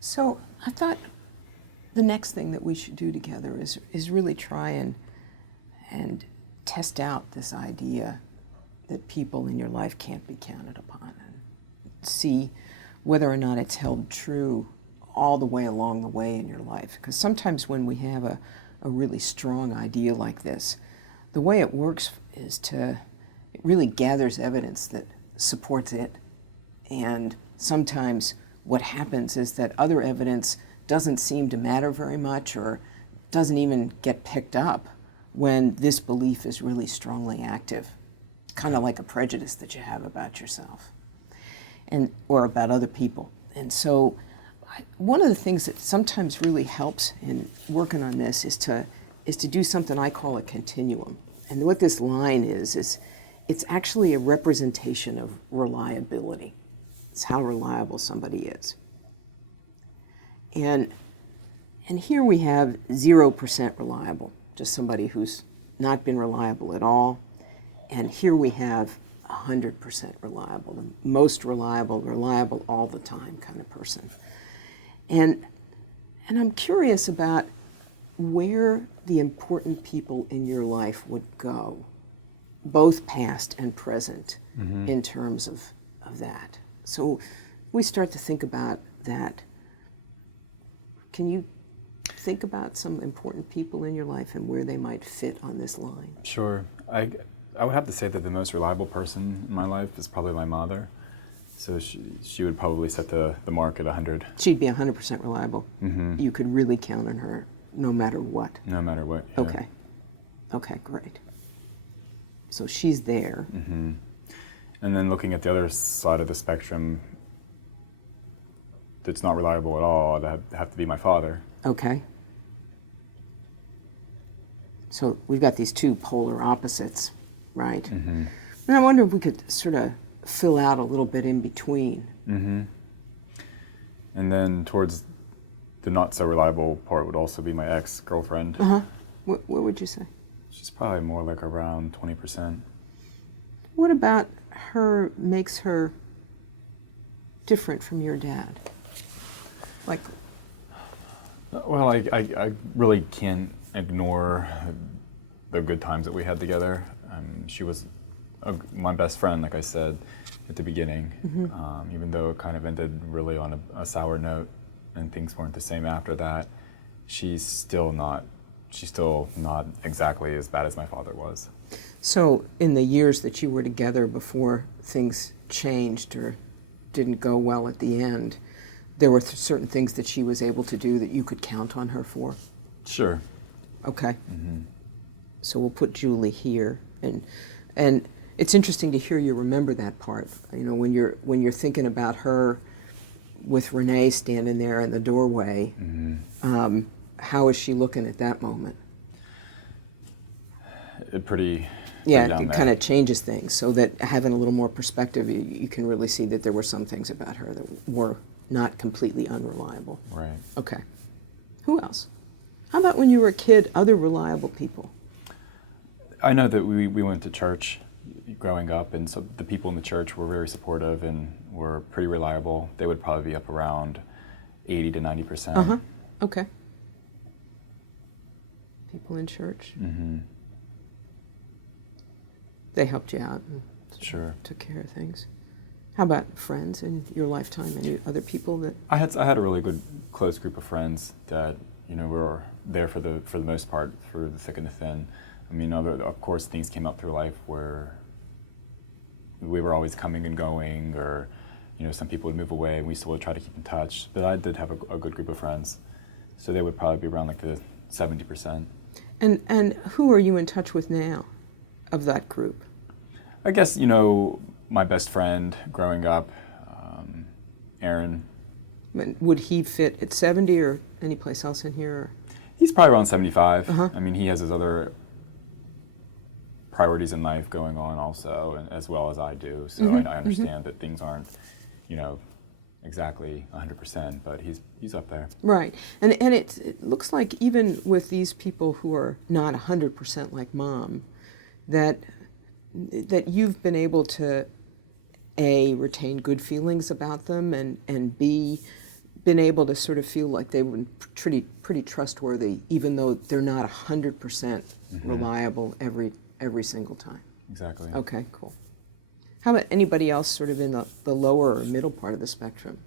So I thought the next thing that we should do together is really try and test out this idea that people in your life can't be counted upon, and see whether or not it's held true all the way along the way in your life. Because sometimes when we have a really strong idea like this, the way it works is it really gathers evidence that supports it. And sometimes what happens is that other evidence doesn't seem to matter very much, or doesn't even get picked up when this belief is really strongly active. It's kind of like a prejudice that you have about yourself or about other people. And so one of the things that sometimes really helps in working on this is to do something I call a continuum. And what this line is it's actually a representation of reliability. It's how reliable somebody is. And here we have 0% reliable, just somebody who's not been reliable at all. And here we have 100% reliable, the most reliable all the time kind of person. And I'm curious about where the important people in your life would go, both past and present, in terms of that. So we start to think about that. Can you think about some important people in your life and where they might fit on this line? Sure. I would have to say that the most reliable person in my life is probably my mother. So she would probably set the mark at 100. She'd be 100% reliable. You could really count on her no matter what. No matter what, yeah. Okay. Okay, great. So she's there. And then looking at the other side of the spectrum that's not reliable at all, that'd have to be my father. Okay. So we've got these two polar opposites, right? And I wonder if we could sort of fill out a little bit in between. And then towards the not so reliable part would also be my ex-girlfriend. What would you say? She's probably more like around 20%. What about her makes her different from your dad? Like, well, I really can't ignore the good times that we had together. She was my best friend, like I said at the beginning, even though it kind of ended really on a sour note and things weren't the same after that. She's still not exactly as bad as my father was. So in the years that you were together before things changed or didn't go well at the end, there were certain things that she was able to do that you could count on her for? Sure. Okay. So we'll put Julie here, and it's interesting to hear you remember that part. You know, when you're thinking about her with Renee standing there in the doorway, how is she looking at that moment? Yeah, it kind of changes things, so that having a little more perspective, you can really see that there were some things about her that were not completely unreliable. Right. Okay. Who else? How about when you were a kid, other reliable people? I know that we went to church growing up, and so the people in the church were very supportive and were pretty reliable. They would probably be up around 80 to 90%. Okay. People in church? They helped you out and Sure. took care of things. How about friends in your lifetime? Any other people that... I had a really good, close group of friends that, were there for the most part, through the thick and the thin. I mean, of course, things came up through life where we were always coming and going, or, some people would move away and we still would try to keep in touch. But I did have a good group of friends. So they would probably be around like the 70%. And who are you in touch with now of that group? I guess, my best friend growing up, Aaron. Would he fit at 70 or any place else in here? Or? He's probably around 75. I mean, he has his other priorities in life going on also, and as well as I do. So I understand that things aren't, exactly 100%, but he's up there. Right. And it looks like even with these people who are not 100% like Mom, that you've been able to A, retain good feelings about them, and B, been able to sort of feel like they were pretty trustworthy, even though they're not 100% reliable every single time. Exactly. Okay, cool. How about anybody else sort of in the lower or middle part of the spectrum?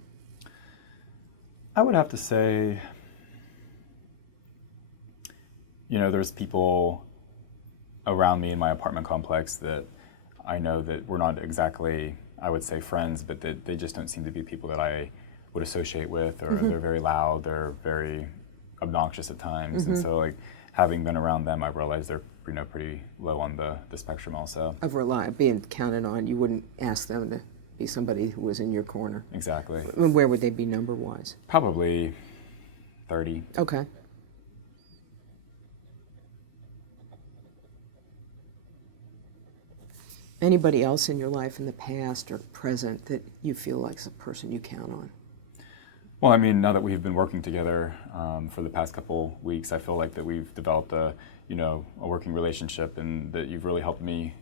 I would have to say, there's people around me in my apartment complex that I know that we're not exactly, I would say, friends, but that they just don't seem to be people that I would associate with, or they're very loud, they're very obnoxious at times, and so like having been around them, I realized they're pretty low on the spectrum also. Of being counted on, you wouldn't ask them to be somebody who was in your corner. Exactly. And where would they be number-wise? Probably 30. Okay. Anybody else in your life in the past or present that you feel like is a person you count on? Well, I mean, now that we've been working together for the past couple weeks, I feel like that we've developed a working relationship, and that you've really helped me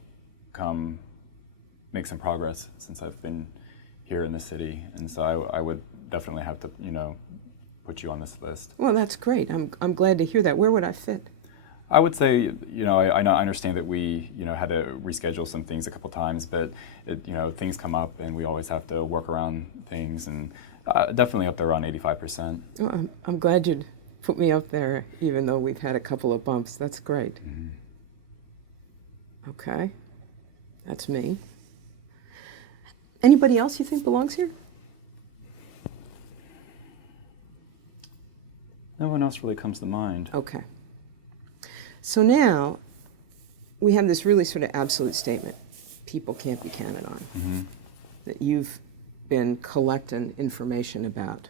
make some progress since I've been here in the city. And so I would definitely have to, put you on this list. Well, that's great. I'm glad to hear that. Where would I fit? I would say, I understand that we, had to reschedule some things a couple times, but things come up, and we always have to work around things, and definitely up there around 85%. Well, I'm glad you'd put me up there, even though we've had a couple of bumps. That's great. Okay, that's me. Anybody else you think belongs here? No one else really comes to mind. Okay. So now we have this really sort of absolute statement. People can't be counted on. That you've been collecting information about.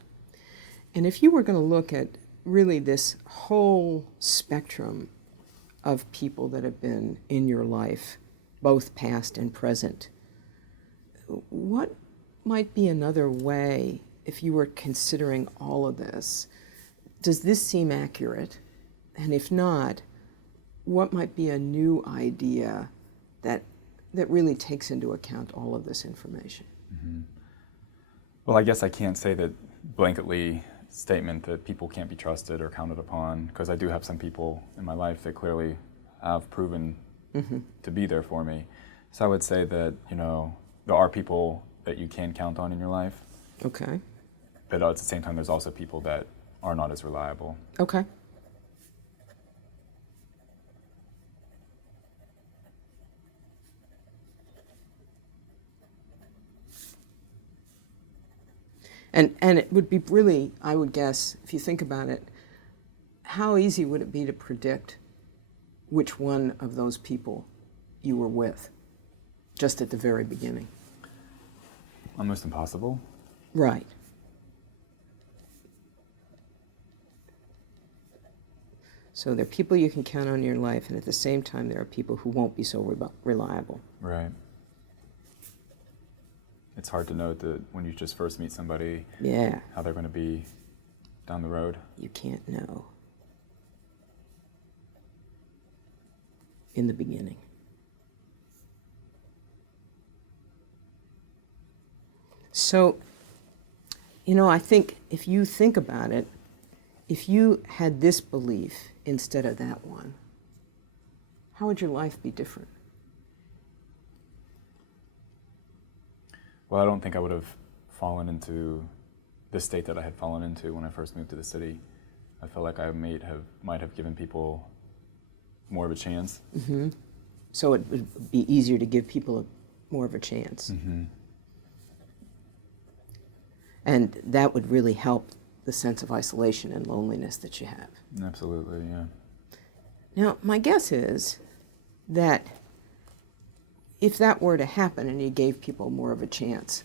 And if you were going to look at really this whole spectrum of people that have been in your life, both past and present, what might be another way, if you were considering all of this? Does this seem accurate? And if not, what might be a new idea that really takes into account all of this information? Well, I guess I can't say that blanketly statement that people can't be trusted or counted upon, because I do have some people in my life that clearly have proven to be there for me. So I would say that, there are people that you can count on in your life. Okay. But at the same time, there's also people that are not as reliable. Okay. And it would be really, I would guess, if you think about it, how easy would it be to predict which one of those people you were with, just at the very beginning? Almost impossible. Right. So there are people you can count on in your life, and at the same time there are people who won't be so reliable. Right. It's hard to know that when you just first meet somebody, how they're going to be down the road. You can't know in the beginning. So, I think if you think about it, if you had this belief instead of that one, how would your life be different? Well, I don't think I would have fallen into the state that I had fallen into when I first moved to the city. I felt like I might have given people more of a chance. So it would be easier to give people more of a chance. And that would really help the sense of isolation and loneliness that you have. Absolutely, yeah. Now, my guess is that if that were to happen and you gave people more of a chance,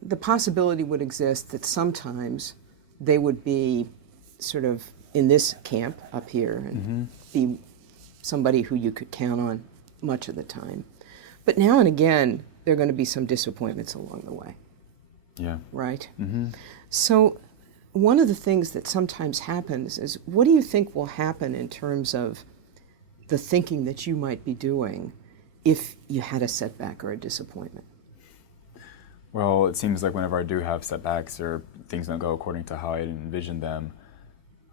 the possibility would exist that sometimes they would be sort of in this camp up here and be somebody who you could count on much of the time. But now and again, there are going to be some disappointments along the way. Yeah. Right? So one of the things that sometimes happens is, what do you think will happen in terms of the thinking that you might be doing if you had a setback or a disappointment? Well, it seems like whenever I do have setbacks or things don't go according to how I envisioned them,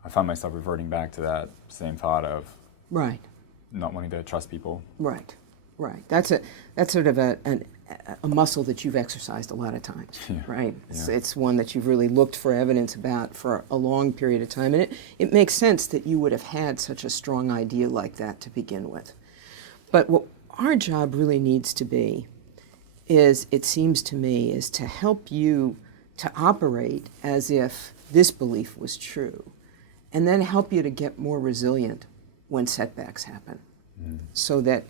I find myself reverting back to that same thought of Right. not wanting to trust people. Right. Right. That's sort of a muscle that you've exercised a lot of times, Yeah. right? Yeah. It's one that you've really looked for evidence about for a long period of time, and it makes sense that you would have had such a strong idea like that to begin with. But what our job really needs to be is, it seems to me, is to help you to operate as if this belief was true, and then help you to get more resilient when setbacks happen, so that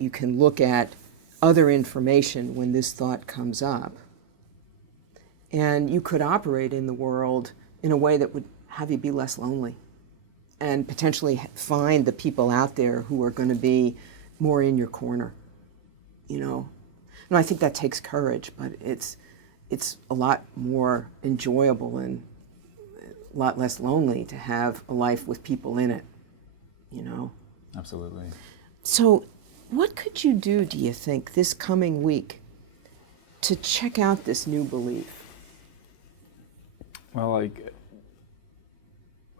you can look at other information when this thought comes up, and you could operate in the world in a way that would have you be less lonely, and potentially find the people out there who are going to be more in your corner, you know. And I think that takes courage, but it's a lot more enjoyable and a lot less lonely to have a life with people in it, you know. Absolutely. So what could you do, do you think, this coming week to check out this new belief? Well, like,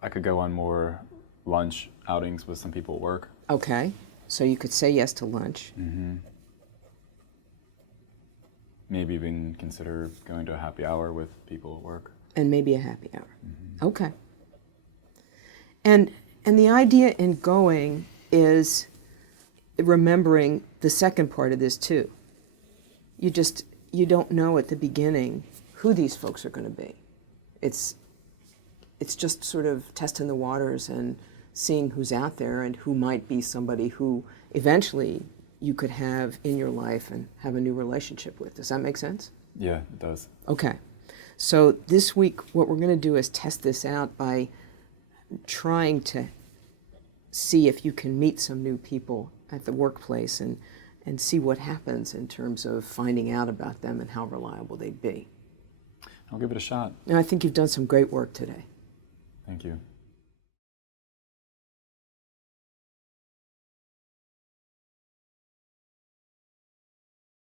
I could go on more lunch outings with some people at work. Okay, so you could say yes to lunch. Maybe even consider going to a happy hour with people at work. And maybe a happy hour. Okay. And the idea in going is remembering the second part of this too. You don't know at the beginning who these folks are going to be. It's just sort of testing the waters and seeing who's out there and who might be somebody who eventually you could have in your life and have a new relationship with. Does that make sense? Yeah, it does. Okay. So this week, what we're going to do is test this out by trying to see if you can meet some new people at the workplace and see what happens in terms of finding out about them and how reliable they'd be. I'll give it a shot. And I think you've done some great work today. Thank you.